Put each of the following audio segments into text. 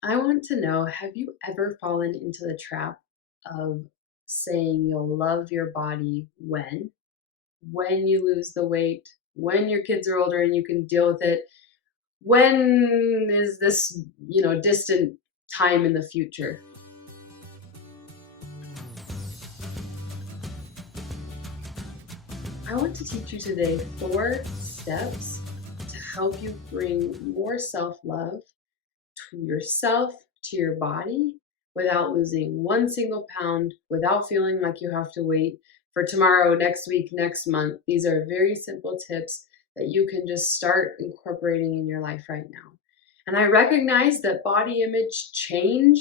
I want to know, have you ever fallen into the trap of saying you'll love your body when you lose the weight, when your kids are older and you can deal with it? When is this, distant time in the future? I want to teach you today 4 steps to help you bring more self-love to yourself, to your body, without losing one single pound, without feeling like you have to wait for tomorrow, next week, next month. These are very simple tips that you can just start incorporating in your life right now. And I recognize that body image change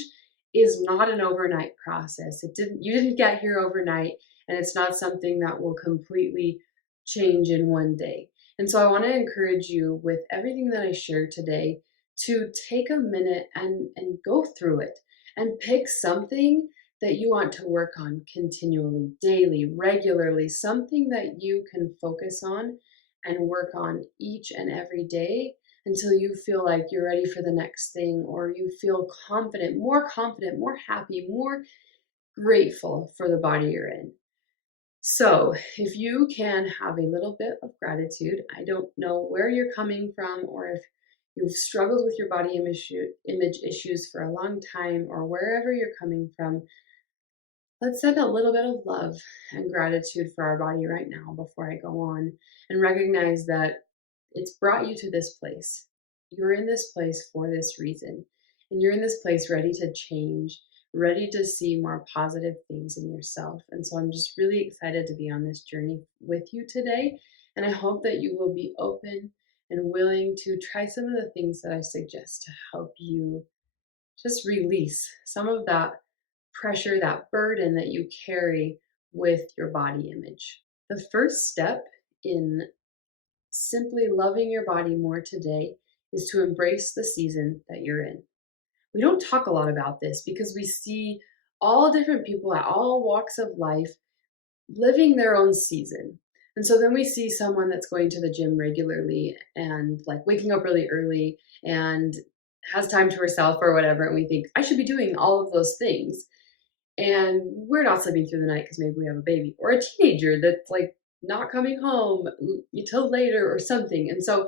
is not an overnight process. You didn't get here overnight, and it's not something that will completely change in one day. And so I want to encourage you with everything that I share today to take a minute and go through it and pick something that you want to work on continually, daily, regularly, something that you can focus on and work on each and every day until you feel like you're ready for the next thing, or you feel confident, more happy, more grateful for the body you're in. So, if you can have a little bit of gratitude, I don't know where you're coming from, or if you've struggled with your body image issues for a long time, or wherever you're coming from, let's send a little bit of love and gratitude for our body right now before I go on, and recognize that it's brought you to this place. You're in this place for this reason, and you're in this place ready to change, ready to see more positive things in yourself. And so I'm just really excited to be on this journey with you today. And I hope that you will be open and willing to try some of the things that I suggest to help you just release some of that pressure, that burden that you carry with your body image. The first step in simply loving your body more today is to embrace the season that you're in. We don't talk a lot about this because we see all different people at all walks of life living their own season. And so then we see someone that's going to the gym regularly and like waking up really early and has time to herself or whatever. And we think, I should be doing all of those things. And we're not sleeping through the night because maybe we have a baby or a teenager that's like not coming home until later or something. And so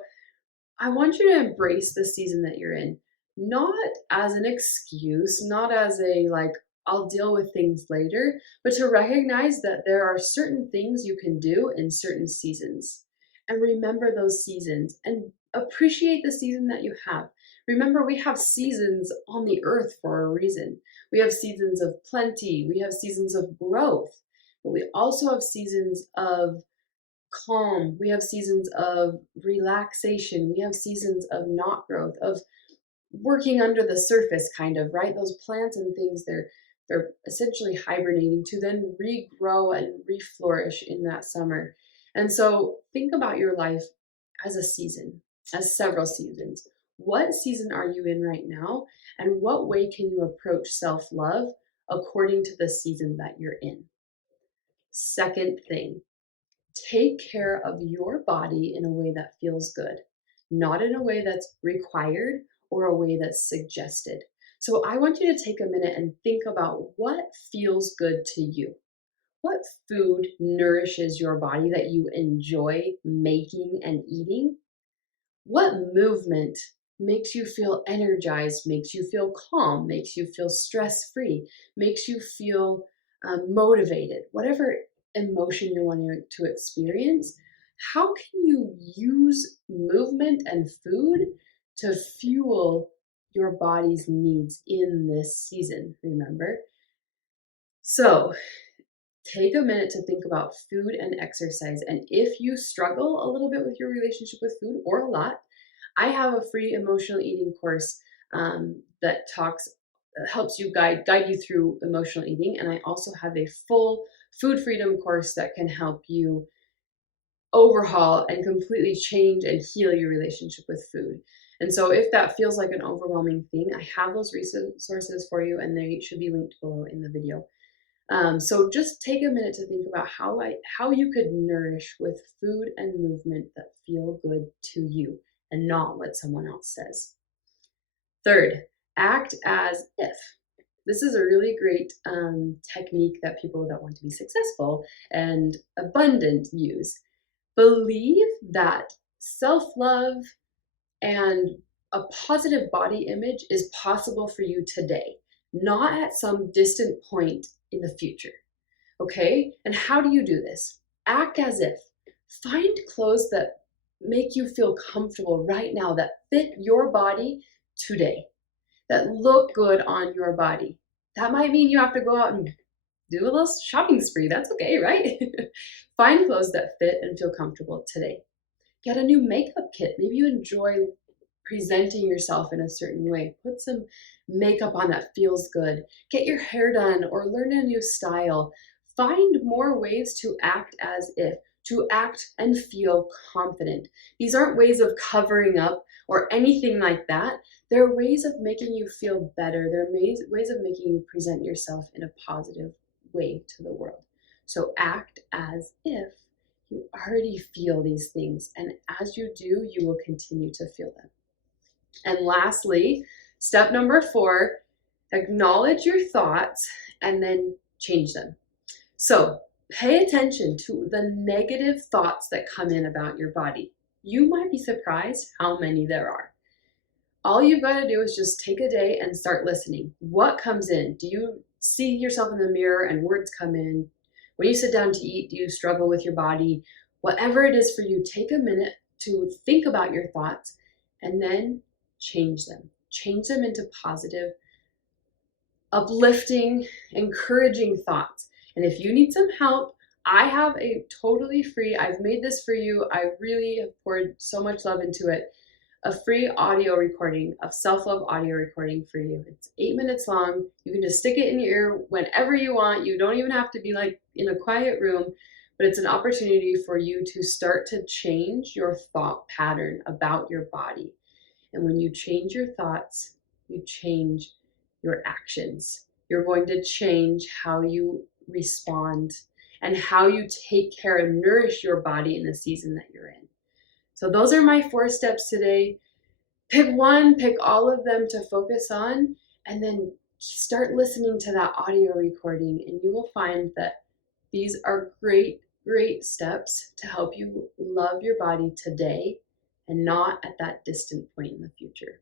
I want you to embrace the season that you're in, not as an excuse, not as a like, I'll deal with things later, but to recognize that there are certain things you can do in certain seasons. And remember those seasons and appreciate the season that you have. Remember, we have seasons on the earth for a reason. We have seasons of plenty, we have seasons of growth, but we also have seasons of calm. We have seasons of relaxation. We have seasons of not growth, of working under the surface, kind of, right? Those plants and things, they're essentially hibernating to then regrow and reflourish in that summer. And so think about your life as a season, as several seasons. What season are you in right now? And what way can you approach self-love according to the season that you're in? Second thing, take care of your body in a way that feels good, not in a way that's required or a way that's suggested. So I want you to take a minute and think about what feels good to you. What food nourishes your body that you enjoy making and eating? What movement makes you feel energized, makes you feel calm, makes you feel stress free, makes you feel motivated? Whatever emotion you're wanting to experience, how can you use movement and food to fuel your body's needs in this season? Remember? So, take a minute to think about food and exercise. And if you struggle a little bit with your relationship with food, or a lot, I have a free emotional eating course that helps you guide you through emotional eating, and I also have a full food freedom course that can help you overhaul and completely change and heal your relationship with food. And so, if that feels like an overwhelming thing, I have those resources for you, and they should be linked below in the video. So just take a minute to think about how you could nourish with food and movement that feel good to you and not what someone else says. Third, Act as if. This is a really great technique that people that want to be successful and abundant use. Believe that self-love and a positive body image is possible for you today, not at some distant point in the future. Okay? And how do you do this? Act as if. Find clothes that make you feel comfortable right now, that fit your body today, that look good on your body. That might mean you have to go out and do a little shopping spree. That's okay, right? Find clothes that fit and feel comfortable today. Get a new makeup kit. Maybe you enjoy presenting yourself in a certain way. Put some makeup on that feels good. Get your hair done or learn a new style. Find more ways to act as if, to act and feel confident. These aren't ways of covering up or anything like that. They're ways of making you feel better. They're ways of making you present yourself in a positive way to the world. So act as if you already feel these things. And as you do, you will continue to feel them. And lastly, step number 4, acknowledge your thoughts and then change them. So pay attention to the negative thoughts that come in about your body. You might be surprised how many there are. All you've got to do is just take a day and start listening. What comes in? Do you see yourself in the mirror and words come in? When you sit down to eat, do you struggle with your body? Whatever it is for you, take a minute to think about your thoughts and then change them. Change them into positive, uplifting, encouraging thoughts. And if you need some help, I have a totally free, I've made this for you. I really have poured so much love into it. A free audio recording of self-love audio recording for you. It's 8 minutes long. You can just stick it in your ear whenever you want. You don't even have to be like in a quiet room, but it's an opportunity for you to start to change your thought pattern about your body. And when you change your thoughts, you change your actions. You're going to change how you respond and how you take care and nourish your body in the season that you're in. So those are my 4 steps today. Pick one, pick all of them to focus on, and then start listening to that audio recording, and you will find that these are great, great steps to help you love your body today and not at that distant point in the future.